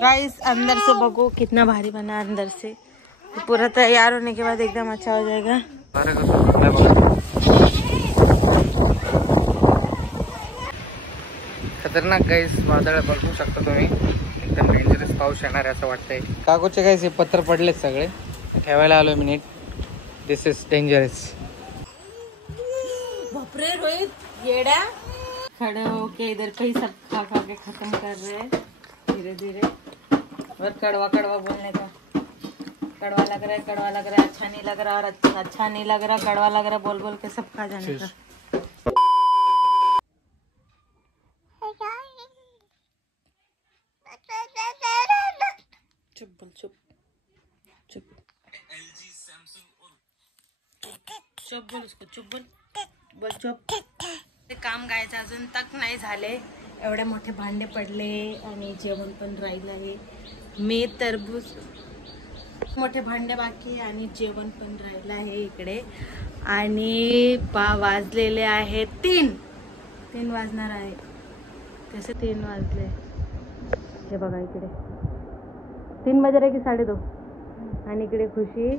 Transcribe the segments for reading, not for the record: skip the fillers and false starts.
Guys अंदर से बगो कितना भारी बना है। अंदर से पूरा तैयार होने के बाद एकदम अच्छा हो जाएगा। खतरनाक गाइस वादळ बघू शकता तुम्ही, एकदम डेंजरस पाऊस येणार असं वाटतंय। कागोचे गाइस हे पत्थर पडलेत सगळे, ठेवायला आलोय मी नीट। दिस इज डेंजरस। बापरे रोहित येड़ा खड़े होके इधर कहीं सब खा खा के खत्म कर रहे हैं धीरे धीरे। और कड़वा कड़वा बोलने का, कड़वा लग रहा है, कड़वा लग रहा है, अच्छा नहीं लग रहा, और अच्छा नहीं लग रहा, कड़वा लग रहा, बोल बोल के सब खा जाने का। चुप बोल, चुप चुप चुप बोल, उसको चुप बोल, बोल चुप। ते काम गायचं अजून तक नाही झाले, एवढे मोठे भांडे पडले आणि जेवण पण राहिलं आहे। मी तरबूज, मोठे भांडे बाकी आणि जेवण पण राहिलं आहे इकडे। आणि वाजलेले आहे 3 वाजणार आहे। कसे 3 वाजले हे बघा, इकडे 3 बज रहे की 2:30। आणि इकडे खुशी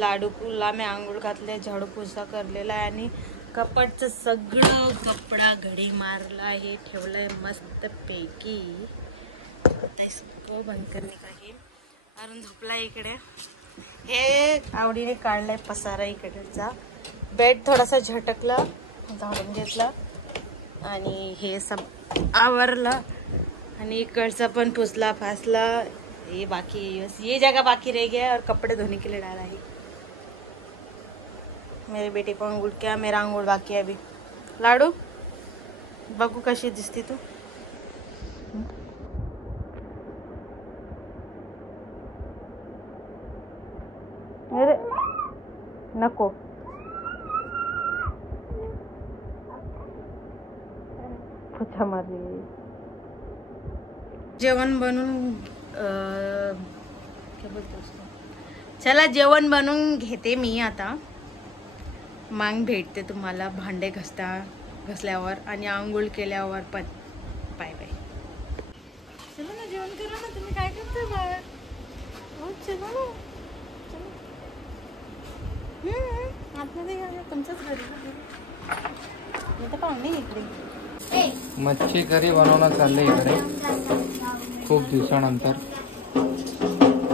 लाडूला मी आंघोळ घातले, झाडू पुसा करलेला आहे आणि कपडचं सगळं कपडा घडी मारला आहे, ठेवलंय मस्त पैकी। आता इसको बंद करने का है। अरुण झोपला इकडे, हे आवडीने काढलाय पसारा इकडेचा। बेड थोडासा झटकला, झाडून घेतला आणि हे सब आवरलं आणि इकडचा पण पुसला फासला। ये बाकी है, ये जगह बाकी रह गया और कपड़े धोने के लिए डाला है। मेरे बेटे को अंघोळ किया, मेरा अंघोळ बाकी है अभी। लाडू बघू कशी दिसती तू। अरे नको, पुछा मारली। जेवण बनवून क्या बोलते उसको, चला जेवण बनवून घेते मी आता, मग भेटते तुम्हाला भांडे घसल्यावर आणि आंघोळ केल्यावर पण। Bye bye. चला ना जेवण करा ना, तुम्ही काय करताय बाहेर? हो चला ना, आतमध्ये या, तुमचंच घरी मी तर पाहुणे इकडे। मच्छी करी बनवणं चाललंय इकडे खूप दिवसानंतर,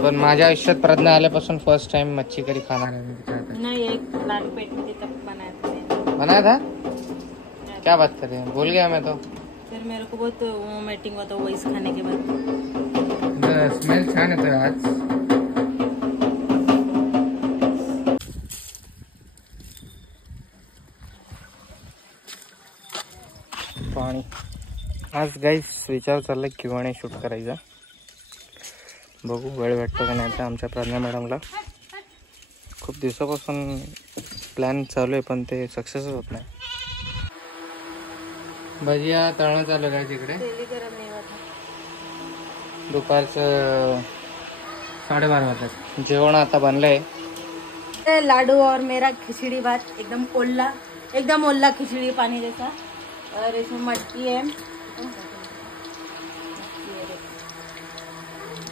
पण माझ्या आयुष्यात प्रज्ञा आल्यापासून फर्स्ट टाइम मच्छी करी खाणार है मैं। नहीं, एक लाल पेट में तब बनाया था। क्या बात कर रहे हैं, भूल गया मैं तो। फिर मेरे को बहुत वोमिटिंग होता हुआ इस खाने के बाद। स्मेल छान येतोय आज। पाणी आज गाइस विचार चाललाय किवाणे शूट करायचा, बघू वेळ भेटतो का नाही। आमच्या प्रज्ञा मॅडमला खूप दिवसापासून प्लॅन चालू आहे पण ते सक्सेसच होत नाही। भजिया तळणं चालू आहे तिकडे, दुपारचं 12:30 वाजता। जेवण आता बनलंय, लाडू और मेरा खिचड़ी भात एकदम ओला खिचड़ी पानी जैसा। और इसमें मटकी है,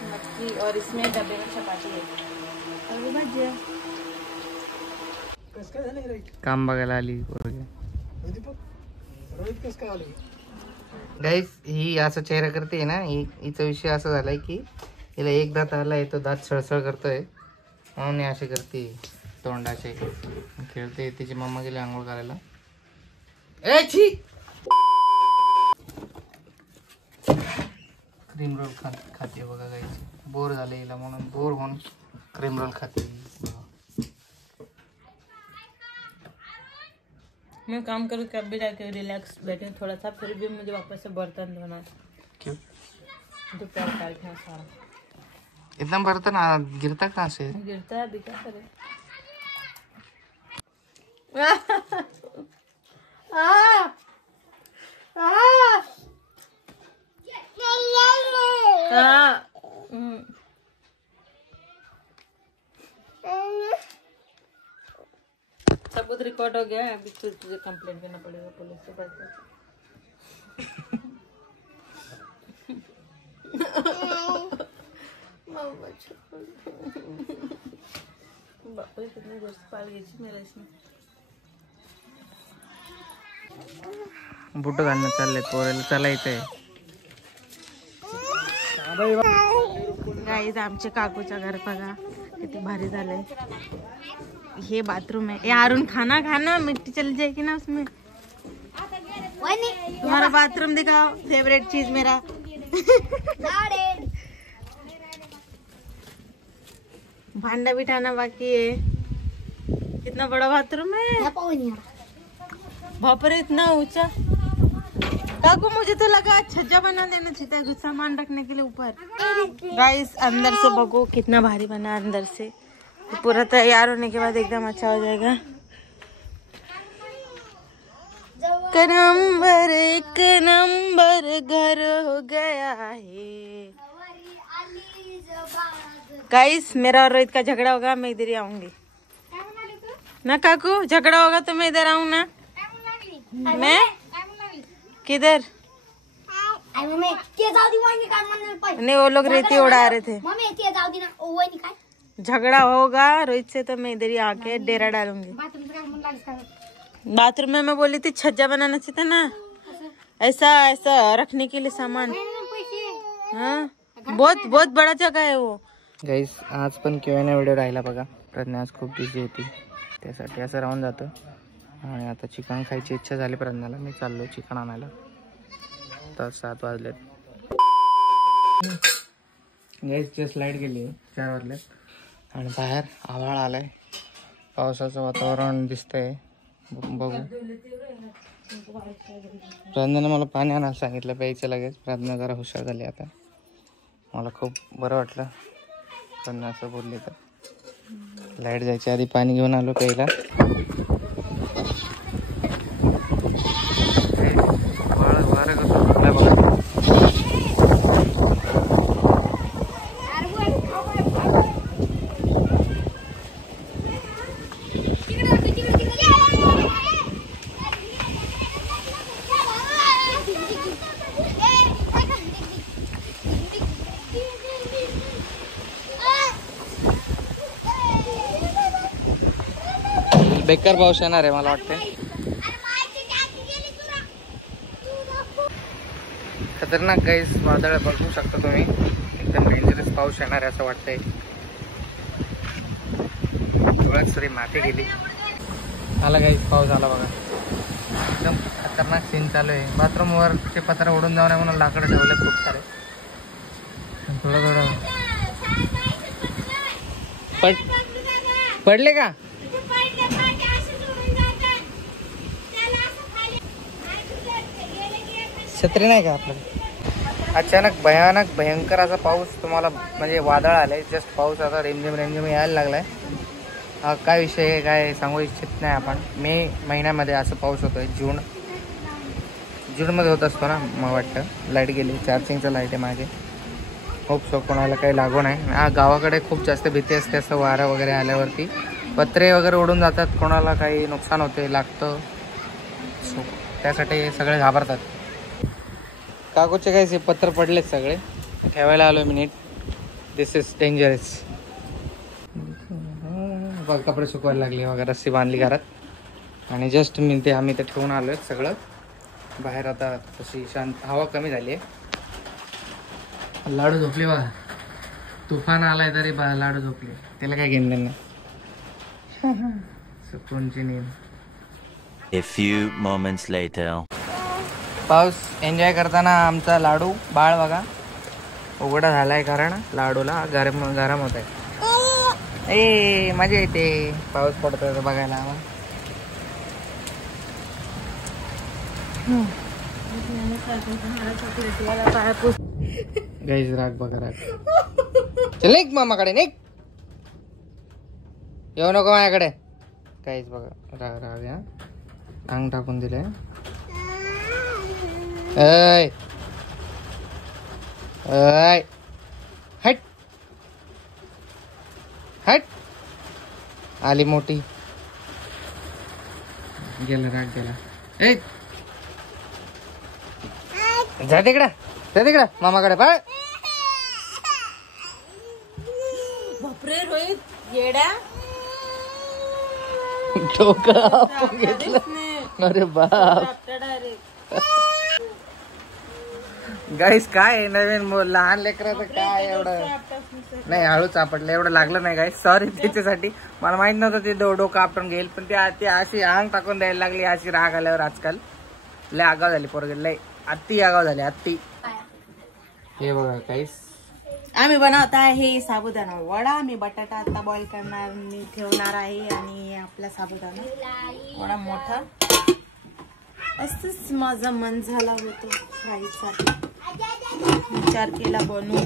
मटकी, और इसमें डब्बे में चपाती है और वो भजिया। काम बघायला आली गाइस। ही असं चेहरा करते ना, हिचा विषय असा झालाय की हिला एक दात आलाय, तो दात सळसळ करतोय म्हणून अशी करते, तोंडाचे खेळते। तिची मम्मा गेली आंघोळ करायला। ए छी, क्रीम रोल खाते बघा गाइस, बोर झाले हिला म्हणून, बोर होऊन क्रीम रोल खाते। मैं काम करूँ कब भी जाके रिलैक्स बैठे थोड़ा सा, फिर भी मुझे वापस से बर्तन धोना। क्यों? तो पैर काटते हैं सारा, इतना बर्तन गिरता कहाँ से? गिरता है, अभी क्या करे। सबूत रिकॉर्ड हो गया, अभी तुझे कंप्लेंट करना पड़ेगा पुलिस से। देखो कितनी देर से पाल गई थी मेरा इसमें। बुट घालणं चाललंय पोरेला चालायचंय। गाईज आमच्या काकूच्या घर बघा किती भारी झालंय। ये बाथरूम है। यार खाना खाना मिट्टी चली जाएगी ना उसमें। तुम्हारा बाथरूम दिखाओ, फेवरेट चीज मेरा। भांडा बिठाना बाकी है। कितना बड़ा बाथरूम है, बाप रे इतना ऊंचा। काकू मुझे तो लगा छज्जा बना देना चाहिए कुछ सामान रखने के लिए ऊपर। गाइस अंदर से बगो कितना भारी बना अंदर से। पूरा तैयार होने के बाद एकदम अच्छा हो जाएगा। एक नंबर घर हो गया है। गाइस मेरा और रोहित का झगड़ा होगा, मैं इधर ही आऊंगी ना काकू। झगड़ा होगा तो मैं इधर आऊँ ना। मैं किधर नहीं, वो लोग रेती उड़ा रहे थे। झगड़ा होगा रोहित से तो मैं इधर ही आके डेरा डालूंगी। बाथरूम में मैं बोली थी छज्जा बनाना चाहिए था ना, ऐसा ऐसा रखने के लिए सामान। हाँ बहुत बहुत बड़ा जगह है वो। गाईस आज पण Q&A व्हिडिओ राहिला बघा। प्रज्ञा आज खूप बिझी होती त्यासाठी असं राहून जातं। आणि आता चिकन खायची इच्छा झाली प्रज्ञाला, मी चाललो चिकन आणायला। तर 7 वाजलेत। गाईसची लाईट गेली 4 वाजलेत आणि बाहेर आभाळ आलाय, पावसाचं वातावरण दिसतंय। बघू प्रज्ञाने मला पाणी आणायला सांगितलं प्यायचं लगेच। प्रज्ञा जरा हुशार झाली आता, मला खूप बरं वाटलं प्रज्ञा असं बोलली तर। लाईट जायच्या आधी पाणी घेऊन आलो प्यायला। वारं कसं सुटलं बघा। बेकार पाऊस येणार आहे मला वाटते। खतरनाक गाईस वादळ बघू शकता तुम्ही, एकदम डेंजरस पाऊस येणार आहे असं वाटतंय। डोळ्यात सरी माती गेली। आला गाईस पाऊस आला बघा, एकदम खतरनाक सीन चालू आहे। बाथरूम वरचे पत्रा उडून जाऊ नये म्हणून लाकडं ठेवले खूप सारे। थोडं पडले का? छत्री नाही का आपल्याला? अचानक भयानक भयंकर असा पाऊस तुम्हाला म्हणजे वादळ आलंय। जस्ट पाऊस आता रिमझिम रिमझिम यायला लागलाय। हा काय विषय आहे काय सांगू इच्छित नाही आपण। मे महिन्यामध्ये असं पाऊस होतोय, जूनमध्ये होत असतो ना मग वाटतं। लाईट गेली, चार्जिंगचं लाईट आहे मागे। होप सो कोणाला काही लागू नाही। हा गावाकडे खूप जास्त भीती असते असं वारा वगैरे आल्यावरती, पत्रे वगैरे उडून जातात, कोणाला काही नुकसान होते लागतं, सो त्यासाठी सगळे घाबरतात। काकूचे काही पत्र पडलेत सगळे, ठेवायला आलो मी नीट। दिस इज डेंजरस। कपडे सुकवायला लागले वगैरे, रस्सी बांधली घरात आणि जस्ट आम्ही ते ठेवून आलोय सगळं बाहेर। आता तशी शांत हवा कमी झाली आहे। लाडू झोपली बघा, तुफान आलाय तरी लाडू झोपली, त्याला काय घेणं नाही। सुकूनची नींद। A few moments later. पाऊस एन्जॉय करताना आमचा लाडू बाळ बघा उघडा झालाय, कारण लाडूला गरम होत आहे। ए मजा येते पाऊस पडतोय बघायला। गाईस राग बघा राग। चल निघ मामाकडे, निघ, येऊ नको माझ्याकडे। गाईस बघा राग राग या अंग टाकून दिले। ऐ ऐ हट हट, आली मोठी, गेला राग गेला। ए जा तिकडं मामाकडे पळ। बापरे रोहित येड्या, डोकं आपण घेतलं. अरे बाप गाईस, काय आहे नवीन लहान लेकराचं काय एवढं नाही, हळूच आपटलं, एवढं लागलं नाही गाईस, सॉरी त्याच्यासाठी. मला माहित नव्हतं ते डोकं आपण घेईल, पण ती अशी अंग टाकून द्यायला लागली अशी राग आल्यावर. आजकाल लय आगाव झाली पोरगी, लय अति आगाव झाली अति. हे बघा गाईस, आम्ही बनवत आहे साबुदाणा वडा. मी बटाटा आता बॉईल करणार, मी ठेवणार आहे. आणि आपला साबुदाणा वडा मोठा असंच माझा मन झाला होतो खायसाठी, विचार केला बनवू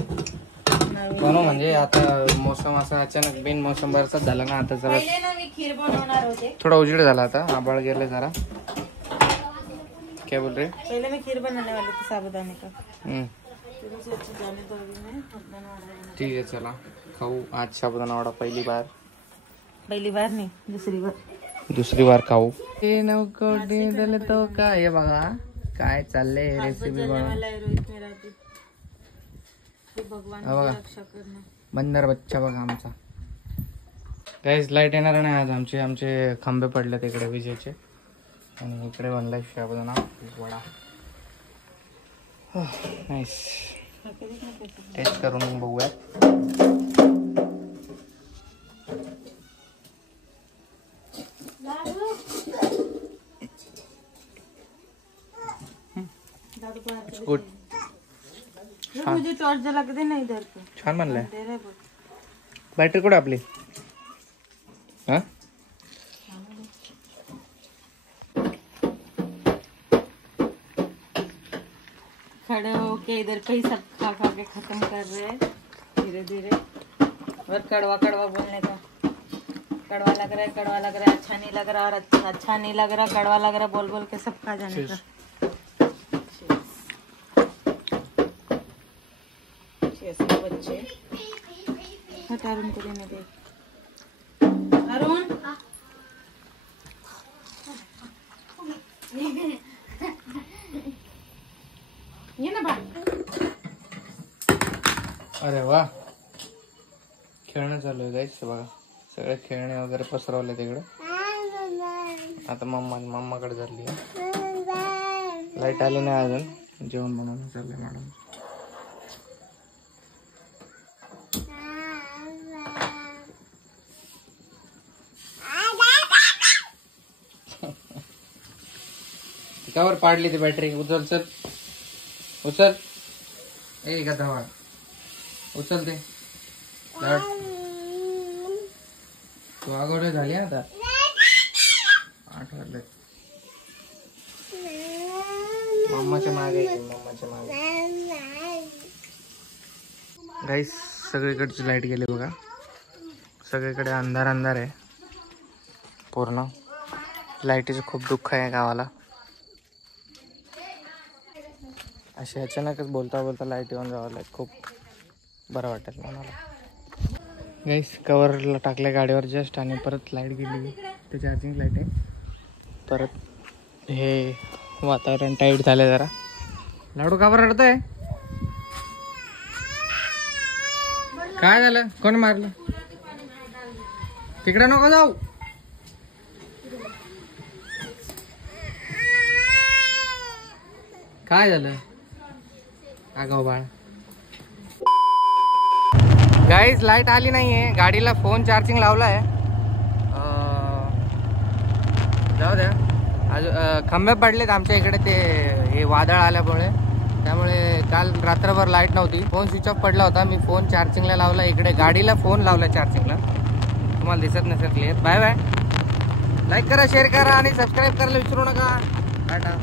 म्हणजे आता मोसम असा अचानक बिन मोसम बरसात झाला ना. आता जरा पहिले ना मी खीर बनवणार होते, थोडा उजीड झाला, आता आबाळ गेले जरा. क्या बोल रहे? पहिले मी खीर बनाने वाले थे साबुदाणे का. ठीक आहे, चला खाऊ आज साबुदाणा वडा. पहिली बार नाही, दुसरी बार खाऊ. हे नको दिलं तो काय. हे बघा काय चाललंय रेसिपी बघा. बंदर बच्चा बघा आमचा. काहीच लाईट येणार नाही आज. आमचे खांबे पडले तिकडे विजेचे. आणि इकडे बनलाय साबुदाणा वडा. नाईस, टेस्ट करून बघूयात. गुड, मुझे टॉर्च जला के देना इधर पे. छान बनलाय. बॅटरी कुठे आपली? हा खड़े होके इधर पे ही सब खा के खत्म कर रहे हैं धीरे धीरे. और कड़वा बोलने का, कड़वा लग रहा है, अच्छा नहीं लग रहा, और अच्छा नहीं लग रहा, कड़वा लग रहा, बोल के सब खा जाने का. बच्चे हट, अरुण को देने दे. अरुण ये ना बाळ. अरे वा, खेळणं चालू आहे गाईस. बघा सगळे खेळणे वगैरे पसरवले तिकडे. आता मम्माकडे झाली. लाईट आली नाही अजून, जेवण बनवून चाललंय मॅडम. त्यावर पाडली ती बॅटरी. उचल ए का धावा, उचल ते. तू आगोडे झाली आता. 8 वाजले. मम्माच्या मागे गाईस, सगळीकडची लाईट गेली बघा. सगळीकडे अंधार आहे पूर्ण. लाईटीचं खूप दुःख आहे गावाला. असे अचानकच बोलता लाईट येऊन जावं, खूप बरं वाटेल मला. गाईस, कवरला टाकले गाडीवर जस्ट, आणि परत लाईट गेली. ते चार्जिंग लाईट आहे. परत हे वातावरण टाईट झालं जरा. लाडू का बरं रडतोय? काय झालं? कोण मारलं? तिकडे नको जाऊ. काय झालं? आगाऊ बाळ. गाईज, लाईट आली नाहीये. गाडीला फोन चार्जिंग लावलाय. जाऊ द्या. खंबे पडलेत आमच्या इकडे ते हे वादळ आल्यामुळे. त्यामुळे काल रात्रभर लाईट नव्हती. फोन स्विच ऑफ पडला होता. मी फोन चार्जिंगला लावला. इकडे गाडीला फोन लावला चार्जिंगला. तुम्हाला दिसत नसेल क्लिअर. Bye bye. लाईक करा, शेअर करा आणि सबस्क्राईब करायला विसरू नका. टाटा.